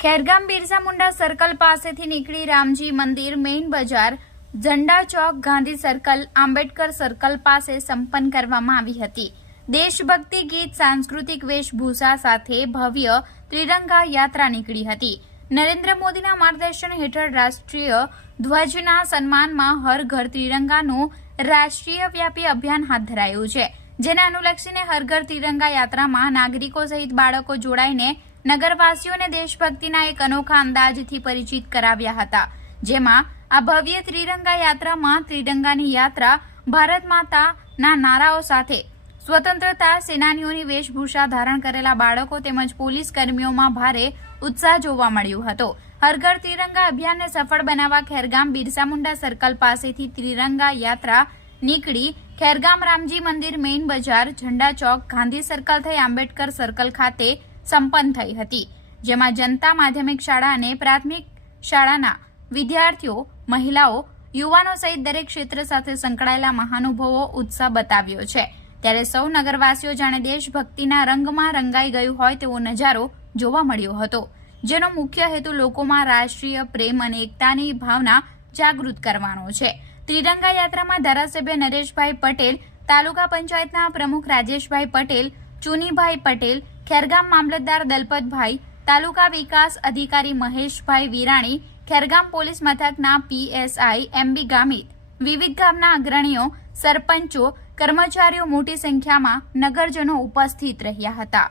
Khergam Birsa Munda circle પાસેથી નીકળી રામજી મંદિર મેઇન બજાર ઝંડા ચોક ગાંધી સર્કલ આંબેડકર સર્કલ પાસે સંપન્ન કરવામાં આવી હતી। દેશભક્તિ ગીત સાંસ્કૃતિક વેશભૂષા સાથે ભવ્ય ત્રિરંગા યાત્રા નીકળી હતી। નરેન્દ્ર મોદીના માર્ગદર્શન હેઠળ રાષ્ટ્રીય ધ્વજના સન્માનમાં હર ઘર ત્રિરંગાનું રાષ્ટ્રીય વ્યાપી અભિયાન હાથ ધરાયું છે, જેને અનુલક્ષીને હર ઘર ત્રિરંગા યાત્રામાં નાગરિકો સહિત બાળકો જોડાઈને નગરવાસીઓને દેશભક્તિના એક અનોખા અંદાજથી પરિચિત કરાવ્યા હતા। જેમાં આ ભવ્ય ત્રિરંગા યાત્રામાં ત્રિરંગાની યાત્રા ભારત માતાના નારાઓ સાથે સ્વતંત્રતા સેનાનીઓની વેશભૂષા ધારણ કરેલા બાળકો તેમજ પોલીસ કર્મીઓમાં ભારે ઉત્સાહ જોવા મળ્યો હતો। હર ઘર ત્રિરંગા અભિયાનને સફળ બનાવવા ખેરગામ બિરસા મુંડા સર્કલ પાસેથી ત્રિરંગા યાત્રા નીકળી ખેરગામ રામજી મંદિર મેઇન બજાર ઝંડા ચોક ગાંધી સર્કલ થઈ આંબેડકર સર્કલ ખાતે સંપન્ન થઈ હતી, જેમાં જનતા માધ્યમિક શાળા અને પ્રાથમિક શાળાના વિદ્યાર્થીઓ, મહિલાઓ, યુવાનો સહિત દરેક ક્ષેત્ર સાથે સંકળાયેલા મહાનુભાવો ઉત્સાહ બતાવ્યો છે। ત્યારે સૌ નગરવાસીઓ જાણે દેશભક્તિના રંગમાં રંગાઈ ગયું હોય તેવો નજારો જોવા મળ્યો હતો, જેનો મુખ્ય હેતુ લોકોમાં રાષ્ટ્રીય પ્રેમ અને એકતાની ભાવના જાગૃત કરવાનો છે। ત્રિરંગા યાત્રામાં ધારાસભ્ય નરેશભાઈ પટેલ, તાલુકા પંચાયતના પ્રમુખ રાજેશભાઈ પટેલ, ચુનીભાઈ પટેલ, ખેરગામ મામલતદાર દલપતભાઈ, તાલુકા વિકાસ અધિકારી મહેશભાઈ વિરાણી, ખેરગામ પોલીસ મથકના પીએસઆઈ એમબી ગામિત, વિવિધ ગામના અગ્રણીઓ, સરપંચો, કર્મચારીઓ મોટી સંખ્યામાં નગરજનો ઉપસ્થિત રહ્યા હતા।